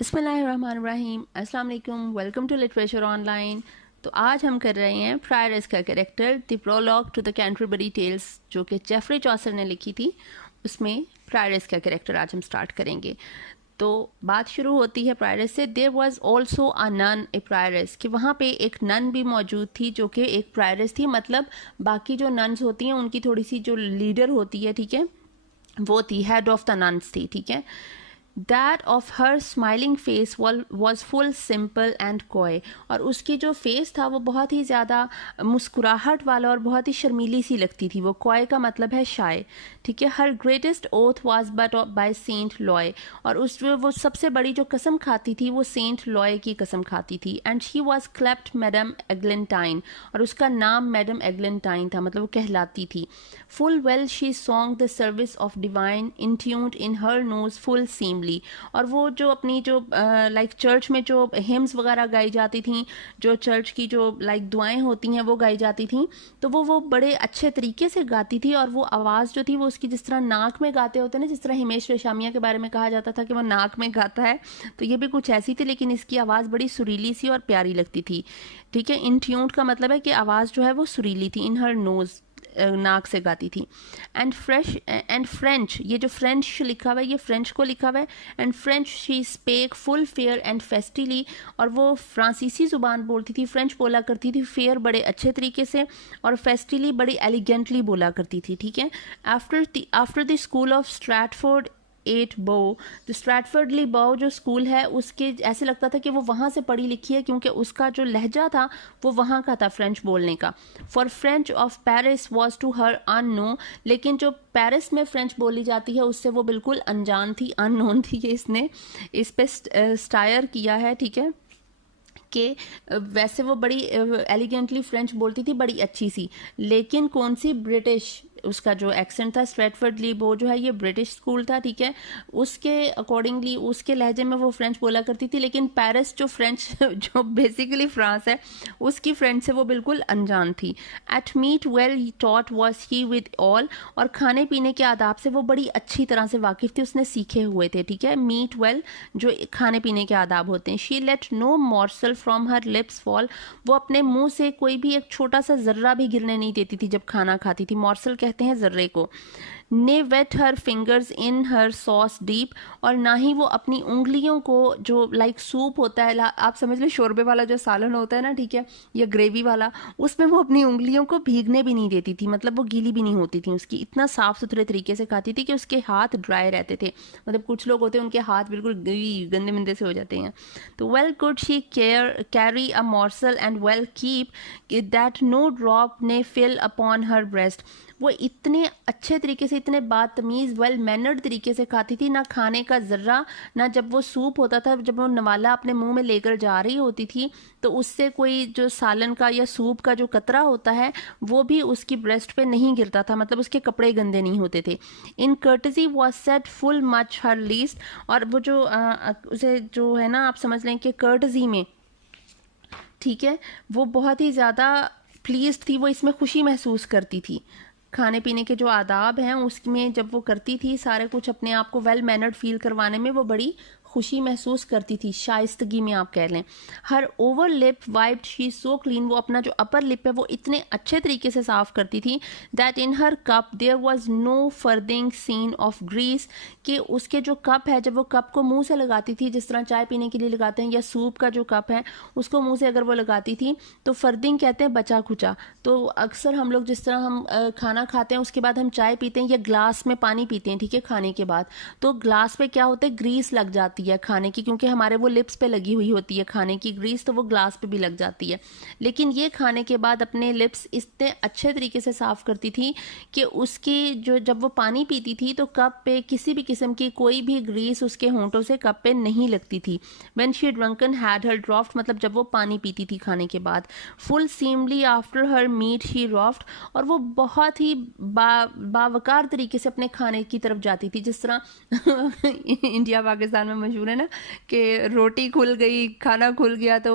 बिस्मिल्लाहिर्रहमानिर्रहीम, अस्सलाम वालेकुम, वेलकम टू लिटरेचर ऑनलाइन। तो आज हम कर रहे हैं प्रायरस का character the prologue to the Canterbury Tales, जो कि जेफरी चॉसर ने लिखी थी। उसमें प्रायरस का कैरेक्टर आज हम स्टार्ट करेंगे। तो बात शुरू होती है प्रायरस से। There was also a nun a prioress, कि वहाँ पे एक नन भी मौजूद थी जो कि एक प्रायरस थी। मतलब बाकी जो नन्स होती हैं उनकी थोड़ी सी जो लीडर होती है, ठीक है, वो थी, हेड ऑफ द नन्स थी, ठीक है। That of her smiling face was full simple and coy, और उसकी जो फेस था वो बहुत ही ज़्यादा मुस्कुराहट वाला और बहुत ही शर्मीली सी लगती थी। वो कॉय का मतलब है शाय, ठीक है। Her greatest oath was but by Saint Loy, और उस वो सबसे बड़ी जो कसम खाती थी वो सेंट लॉय की कसम खाती थी। And she was cleped madam Eglantine, और उसका नाम मैडम एग्लेंटाइन था, मतलब वो कहलाती थी। Full well she song the service of divine entuned in her nose full seemly, और वो जो अपनी जो लाइक चर्च में जो हिम्स वगैरह गाई जाती थी, जो चर्च की जो लाइक दुआएं होती हैं वो गाई जाती थी, तो वो बड़े अच्छे तरीके से गाती थी। और वो आवाज़ जो थी वो उसकी जिस तरह नाक में गाते होते ना, जिस तरह हिमेश रेशामिया के बारे में कहा जाता था कि वो नाक में गाता है, तो ये भी कुछ ऐसी थी, लेकिन इसकी आवाज़ बड़ी सुरीली सी और प्यारी लगती थी, ठीक है। इन ट्यून्ड का मतलब है कि आवाज़ जो है वो सुरीली थी। इन हर नोज़, नाक से गाती थी। एंड फ्रेंच, ये जो फ्रेंच लिखा हुआ है ये फ्रेंच को लिखा हुआ है। And French she spake full fair and fetisly, और वो फ्रांसीसी ज़ुबान बोलती थी, फ्रेंच बोला करती थी। फेयर बड़े अच्छे तरीके से, और फेस्टिली बड़ी एलिगेंटली बोला करती थी, ठीक है। After the school of Stratford at Bow, तो स्ट्रैटफोर्ड बो जो स्कूल है उसके ऐसे लगता था कि वो वहाँ से पढ़ी लिखी है, क्योंकि उसका जो लहजा था वो वहाँ का था फ्रेंच बोलने का। For French of Paris was to her unknown, लेकिन जो पेरिस में फ्रेंच बोली जाती है उससे वो बिल्कुल अनजान थी, अननोन थी। ये इसने इस पे स्टायर किया है, ठीक है, कि वैसे वो बड़ी एलिगेंटली फ्रेंच बोलती थी, बड़ी अच्छी सी, लेकिन कौन सी, ब्रिटिश, उसका जो एक्सेंट था। स्ट्रैटफोर्ड ली बो जो है ये ब्रिटिश स्कूल था, ठीक है। उसके अकॉर्डिंगली उसके लहजे में वो फ्रेंच बोला करती थी, लेकिन पेरिस जो फ्रेंच जो बेसिकली फ्रांस है उसकी फ्रेंच से वो बिल्कुल अनजान थी। At meat well taught was she with all, और खाने पीने के आदाब से वो बड़ी अच्छी तरह से वाकिफ थी, उसने सीखे हुए थे, ठीक है। मीट वेल जो खाने पीने के आदाब होते हैं। She let no morsel from her lips fall, वो अपने मुंह से कोई भी एक छोटा सा जर्रा भी गिरने नहीं देती थी जब खाना खाती थी। मॉर्सल कहते हैं जर्रे को। Nor wet her fingers in her sauce deep, और ना ही वो अपनी उंगलियों को, जो लाइक सूप होता है, आप समझ लो शोरबे वाला जो सालन होता है ना, ठीक है, या ग्रेवी वाला, उसमें वो अपनी उंगलियों को भीगने भी नहीं देती थी, मतलब वो गीली भी नहीं होती थी उसकी। इतना साफ सुथरे तरीके से खाती थी कि उसके हाथ ड्राई रहते थे। मतलब कुछ लोग होते हैं उनके हाथ बिल्कुल गंदे मंदे से हो जाते हैं। तो well could she carry a morsel and well keep that no drop ne fell upon her breast, वो इतने अच्छे तरीके से, इतने बातमीज़ वेल मैनर्ड तरीके से खाती थी, ना खाने का ज़र्रा, ना जब वो सूप होता था, जब वो नवाला अपने मुंह में लेकर जा रही होती थी तो उससे कोई जो सालन का या सूप का जो कतरा होता है वो भी उसकी ब्रेस्ट पे नहीं गिरता था, मतलब उसके कपड़े गंदे नहीं होते थे। In courtesy was set full much her least, और वो जो उसे जो है ना, आप समझ लें कि कर्टजी में, ठीक है, वो बहुत ही ज़्यादा प्लीज थी, वो इसमें खुशी महसूस करती थी। खाने पीने के जो आदाब हैं उसमें जब वो करती थी सारे कुछ अपने आप को वेल मैनर्ड फील करवाने में वो बड़ी खुशी महसूस करती थी, शाइस्तगी में आप कह लें। Her over lip wiped she so clean, वो अपना जो अपर लिप है वो इतने अच्छे तरीके से साफ करती थी। That in her cup there was no farthing seen of grease, कि उसके जो कप है, जब वो कप को मुंह से लगाती थी, जिस तरह चाय पीने के लिए लगाते हैं, या सूप का जो कप है उसको मुंह से अगर वो लगाती थी तो फर्दिंग कहते हैं बचा खुचा। तो अक्सर हम लोग जिस तरह हम खाना खाते हैं उसके बाद हम चाय पीते हैं या ग्लास में पानी पीते हैं, ठीक है, खाने के बाद, तो ग्लास पे क्या होता है, ग्रीस लग जाती है खाने की, क्योंकि हमारे वो लिप्स पे लगी हुई होती है खाने की ग्रीस, तो वो ग्लास पे भी लग जाती है। लेकिन ये खाने के बाद अपने लिप्स इतने अच्छे तरीके से साफ करती थी कि उसकी जो, जब वो पानी पीती थी तो कप पे किसी भी किस्म की कोई भी ग्रीस उसके होंठों से कप पे नहीं लगती थी। When she drunken had her draught, मतलब जब वो पानी पीती थी खाने के बाद। Full seemly after her meat she draught, और वो बहुत ही बावकार तरीके से अपने खाने की तरफ जाती थी, जिस तरह इंडिया पाकिस्तान में मशहूर है ना कि रोटी खुल गई, खाना खुल गया, तो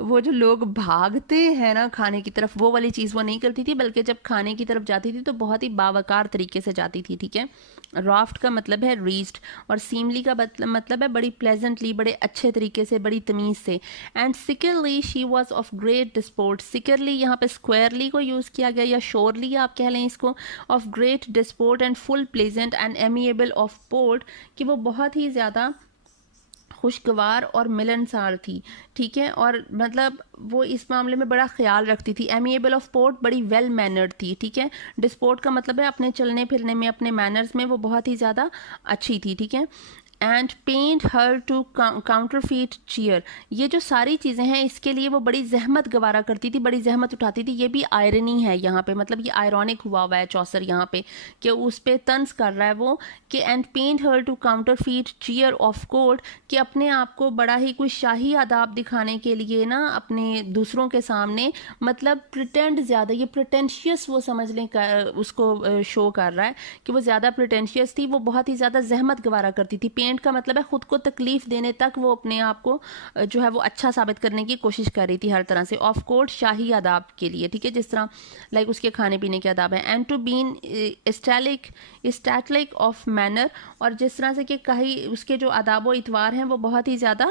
वो जो लोग भागते हैं ना खाने की तरफ, वो वाली चीज़ वो नहीं करती थी, बल्कि जब खाने की तरफ जाती थी तो बहुत ही बावकार तरीके से जाती थी, ठीक है। राफ्ट का मतलब है रीच्ड, और सीमली का मतलब है बड़ी प्लेजेंटली, बड़े अच्छे तरीके से, बड़ी तमीज़ से। And sikerly she was of great disport, sikerly यहाँ पे स्क्वायरली को यूज़ किया गया, या शोरली आप कह लें इसको, of great disport and full pleasant and amiable of port, कि वो बहुत ही ज़्यादा खुशगवार और मिलनसार थी, ठीक है, और मतलब वो इस मामले में बड़ा ख्याल रखती थी। एमिएबल ऑफ पोर्ट, बड़ी वेल मैनर्ड थी, ठीक है। डिस्पोर्ट का मतलब है अपने चलने फिरने में, अपने मैनर्स में वो बहुत ही ज़्यादा अच्छी थी, ठीक है। And paint her to counterfeit cheer, ये जो सारी चीज़ें हैं इसके लिए वो बड़ी जहमत गवारा करती थी, बड़ी जहमत उठाती थी। ये भी आयरनी है यहाँ पे, मतलब ये आयरॉनिक हुआ हुआ है चौसर यहाँ पे, कि उस पे तंज कर रहा है वो, कि and paint her to counterfeit cheer of court, कि अपने आप को बड़ा ही कोई शाही आदाब दिखाने के लिए ना अपने दूसरों के सामने, मतलब प्रिटेंड ज़्यादा, ये प्रिटेंशियस वो समझ लें उसको शो कर रहा है कि वो ज़्यादा प्रिटेंशियस थी, वो बहुत ही ज़्यादा जहमत गवारा करती थी। पेंट का मतलब है खुद को तकलीफ देने तक वो अपने आप को जो है वो अच्छा साबित करने की कोशिश कर रही थी हर तरह से। ऑफ कोर्ट, शाही आदाब के लिए, ठीक है, जिस तरह लाइक उसके खाने पीने के आदाब हैं। And to been stately of manner, और जिस तरह से कि कहीं उसके जो आदाब व इतवार हैं वो बहुत ही ज़्यादा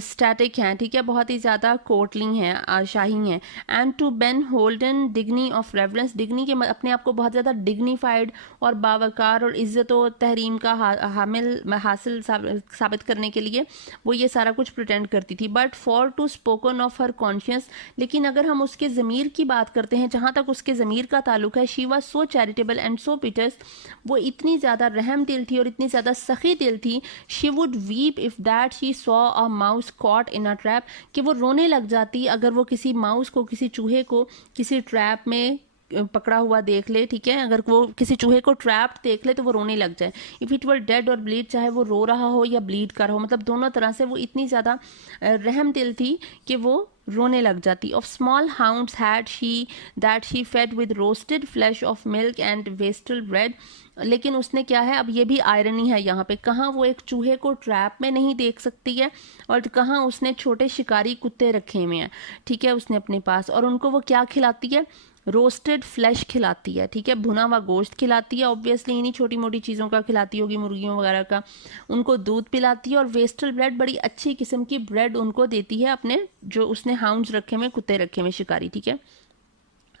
स्टैटिक हैं, ठीक है, बहुत ही ज़्यादा कोर्टली हैं, शाही हैं। And to ben holden digne of reverence, digne के अपने आप को बहुत ज़्यादा डिग्निफाइड और बावकार और इज़्ज़त व तहरीम का हासिल साबित करने के लिए वो ये सारा कुछ प्रिटेंड करती थी। But for to spoken of her conscience, लेकिन अगर हम उसके ज़मीर की बात करते हैं, जहाँ तक उसके ज़मीर का ताल्लुक है, she was so charitable and so piteous, वो इतनी ज़्यादा रहम दिल थी और इतनी ज़्यादा सखी दिल थी। She would weep if that she saw a mouse caught in a trap, कि वो रोने लग जाती अगर वो किसी माउस को, किसी चूहे को किसी ट्रैप में पकड़ा हुआ देख ले, ठीक है, अगर वो किसी चूहे को ट्रैप्ड देख ले तो वो रोने लग जाए। इफ़ इट वर डेड और ब्लीड, चाहे वो रो रहा हो या ब्लीड कर रहा हो, मतलब दोनों तरह से वो इतनी ज़्यादा रहम दिल थी कि वो रोने लग जाती। Of small hounds had she fed with roasted flesh of milk and wastel bread, लेकिन उसने क्या है, अब ये भी आयरनी है यहाँ पे, कहाँ वो एक चूहे को ट्रैप में नहीं देख सकती है और कहाँ उसने छोटे शिकारी कुत्ते रखे हुए हैं, ठीक है, उसने अपने पास, और उनको वो क्या खिलाती है, रोस्टेड फ्लैश खिलाती है, ठीक है, भुना हुआ गोश्त खिलाती है, ऑब्वियसली इन्हीं छोटी मोटी चीज़ों का खिलाती होगी, मुर्गियों वगैरह का। उनको दूध पिलाती है, और वेस्टल ब्रेड, बड़ी अच्छी किस्म की ब्रेड उनको देती है, अपने जो उसने हाउंड्स रखे हुए, कुत्ते रखे हुए शिकारी, ठीक है।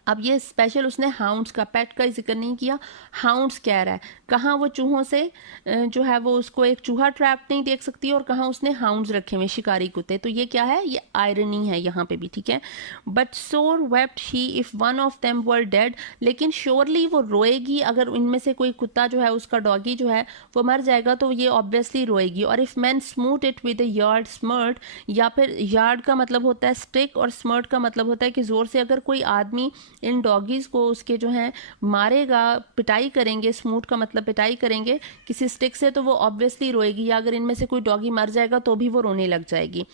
अब ये स्पेशल उसने हाउंड्स का, पेट का जिक्र नहीं किया, हाउंड्स कह रहा है, कहाँ वो चूहों से जो है वो उसको एक चूहा ट्रैप नहीं देख सकती, और कहाँ उसने हाउंड्स रखे हुए शिकारी कुत्ते, तो ये क्या है, ये आयरनी है यहाँ पे भी, ठीक है। बट सोर wept she if one of them were dead, लेकिन श्योरली वो रोएगी अगर इनमें से कोई कुत्ता जो है, उसका डॉगी जो है वो मर जाएगा, तो ये ऑब्वियसली रोएगी। और if man smooth it with a yard स्मर्ट, या फिर यार्ड का मतलब होता है स्टिक और स्मर्ट का मतलब होता है कि ज़ोर से अगर कोई आदमी इन डॉगीज को उसके जो हैं मारेगा, पिटाई करेंगे, स्मूट का मतलब पिटाई करेंगे किसी स्टिक से, तो वो ऑब्वियसली रोएगी, या अगर इनमें से कोई डॉगी मर जाएगा तो भी वो रोने लग जाएगी,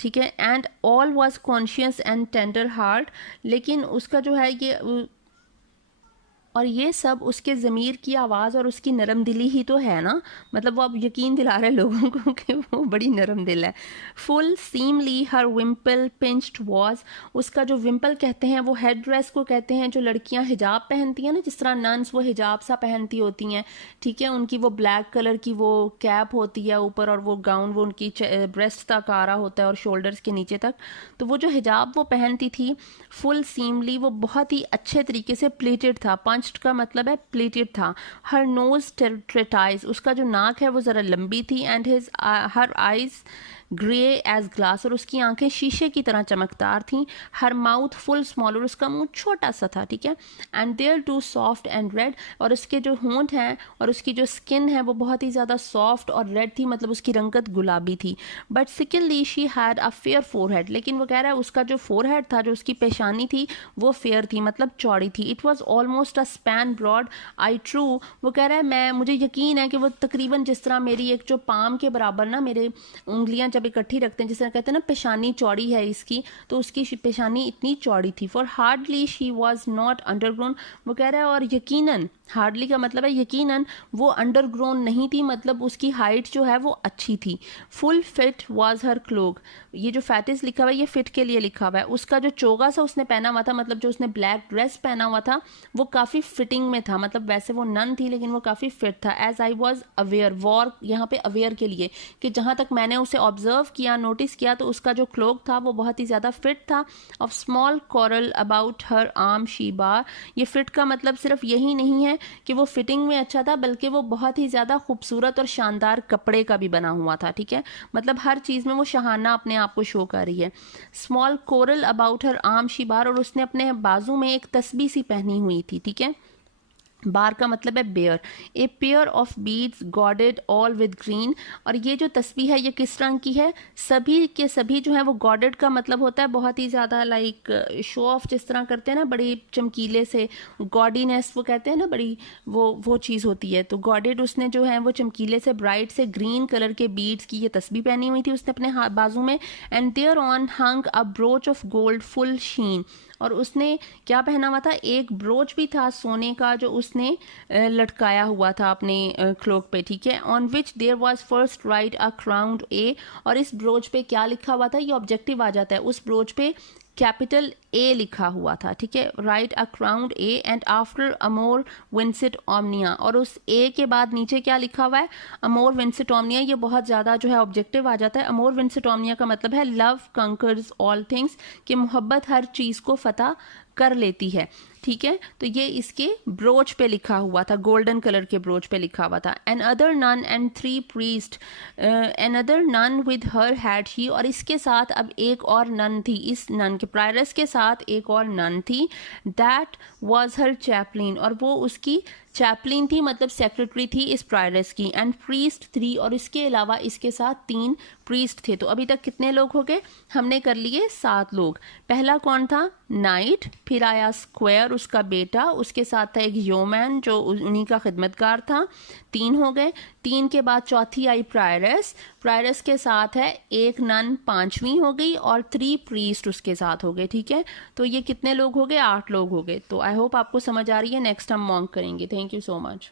ठीक है। And all was conscious and tender heart, लेकिन उसका जो है ये, और ये सब उसके ज़मीर की आवाज़ और उसकी नरम दिली ही तो है ना, मतलब वो अब यकीन दिला रहे लोगों को कि वो बड़ी नरम दिल है। फुल सीमली हर विम्पल पिंच्ड वॉज, उसका जो विम्पल कहते हैं वो हेड ड्रेस को कहते हैं, जो लड़कियां हिजाब पहनती हैं ना, जिस तरह नन्स वो हिजाब सा पहनती होती हैं, ठीक है, उनकी वो ब्लैक कलर की वो कैप होती है ऊपर, और वो गाउन वो उनकी ब्रेस्ट तक आ रहा होता है और शोल्डर्स के नीचे तक, तो वो जो हिजाब वो पहनती थी फुल सीमली, वो बहुत ही अच्छे तरीके से प्लेटेड था, का मतलब है प्लेटेड था। हर नोज ट्रेटाइज, उसका जो नाक है वो ज़रा लंबी थी। And her eyes grey as glass, और उसकी आंखें शीशे की तरह चमकदार थीं। हर माउथ फुल स्मॉल, और उसका मुंह छोटा सा था, ठीक है। And there to soft and red, और उसके जो होंठ हैं और उसकी जो स्किन है वो बहुत ही ज़्यादा सॉफ्ट और रेड थी, मतलब उसकी रंगत गुलाबी थी। But sikerly she had a fair forehead, लेकिन वो कह रहा है उसका जो फोरहेड था, जो उसकी पेशानी थी वो फेयर थी, मतलब चौड़ी थी। It was almost a span broad I trow, वो कह रहा है मुझे यकीन है कि वो तकरीबन जिस तरह मेरी एक जो पाम के बराबर ना, मेरे उंगलियां जब इकट्ठी रखते हैं, जिस तरह कहते हैं ना पेशानी चौड़ी है इसकी, तो उसकी पेशानी इतनी चौड़ी थी। For hardly she was not undergrown, वो कह रहा है और यकीनन हार्डली का मतलब है यकीनन वो अंडरग्रोन नहीं थी, मतलब उसकी हाइट जो है वो अच्छी थी। Full fit was her cloak, ये जो फैटिस लिखा हुआ है ये फिट के लिए लिखा हुआ है। उसका जो चोगा सा उसने पहना हुआ था, मतलब जो उसने ब्लैक ड्रेस पहना हुआ था वो काफ़ी फिटिंग में था, मतलब वैसे वो नन थी लेकिन वो काफ़ी फिट था। As I was aware, war यहाँ पे अवेयर के लिए कि जहाँ तक मैंने उसे ऑब्जर्व किया, नोटिस किया, तो उसका जो क्लोक था वो बहुत ही ज़्यादा फिट था। Of small coral about her arm she bar, ये फिट का मतलब सिर्फ यही नहीं है कि वो फिटिंग में अच्छा था, बल्कि वो बहुत ही ज़्यादा खूबसूरत और शानदार कपड़े का भी बना हुआ था, ठीक है, मतलब हर चीज़ में वो शहाना अपने आप को शो कर रही है। Small coral about her arm she bar, और उसने अपने बाजू में एक तस्बीह सी पहनी हुई थी, ठीक है। बार का मतलब है bare. A pair of beads gauded all with green, और ये जो तस्बीह है ये किस रंग की है, सभी के सभी जो है वो गॉडेड का मतलब होता है बहुत ही ज़्यादा लाइक शो ऑफ जिस तरह करते हैं ना, बड़ी चमकीले से, गॉडीनेस वो कहते हैं ना, बड़ी वो चीज़ होती है। तो गॉडेड उसने जो है वो चमकीले से ब्राइट से ग्रीन कलर के बीड्स की ये तस्बीह पहनी हुई थी उसने अपने बाजू में। And there on hung a brooch of gold full sheen, और उसने क्या पहना हुआ था, एक ब्रोच भी था सोने का जो उसने लटकाया हुआ था अपने क्लोक पे, ठीक है। On which there was first write a crown A, और इस ब्रोच पे क्या लिखा हुआ था, ये ऑब्जेक्टिव आ जाता है, उस ब्रोच पे कैपिटल ए लिखा हुआ था, ठीक है। Write a crowned A and after amor vincit omnia, और उस ए के बाद नीचे क्या लिखा हुआ है, अमोर विंसिट ओमनिया। ये बहुत ज़्यादा जो है ऑब्जेक्टिव आ जाता है। अमोर विंसिट ओमनिया का मतलब है लव कंकर्स ऑल थिंग्स, कि मोहब्बत हर चीज़ को फतह कर लेती है, ठीक है। तो ये इसके ब्रोच पे लिखा हुआ था, गोल्डन कलर के ब्रोच पे लिखा हुआ था। Another nun and 3 priest, another nun with her had she, और इसके साथ अब एक और नन थी, इस नन के प्रायरस के साथ एक और नन थी। दैट वॉज हर चैपलिन, और वो उसकी चैपलिन थी, मतलब सेक्रेटरी थी इस प्रायरस की। एंड प्रीस्ट 3, और इसके अलावा इसके साथ 3 प्रीस्ट थे। तो अभी तक कितने लोग हो गए, हमने कर लिए 7 लोग। पहला कौन था, नाइट, फिर आया स्क्वायर उसका बेटा, उसके साथ था एक योमैन जो उन्हीं का खिदमतगार था, 3 हो गए। 3 के बाद चौथी आई प्रायरस, प्रायरस के साथ है एक नन, 5वीं हो गई, और 3 प्रीस्ट उसके साथ हो गए, ठीक है। तो ये कितने लोग हो गए, 8 लोग हो गए। तो आई होप आपको समझ आ रही है। नेक्स्ट हम मॉन्क करेंगे। Thank you so much.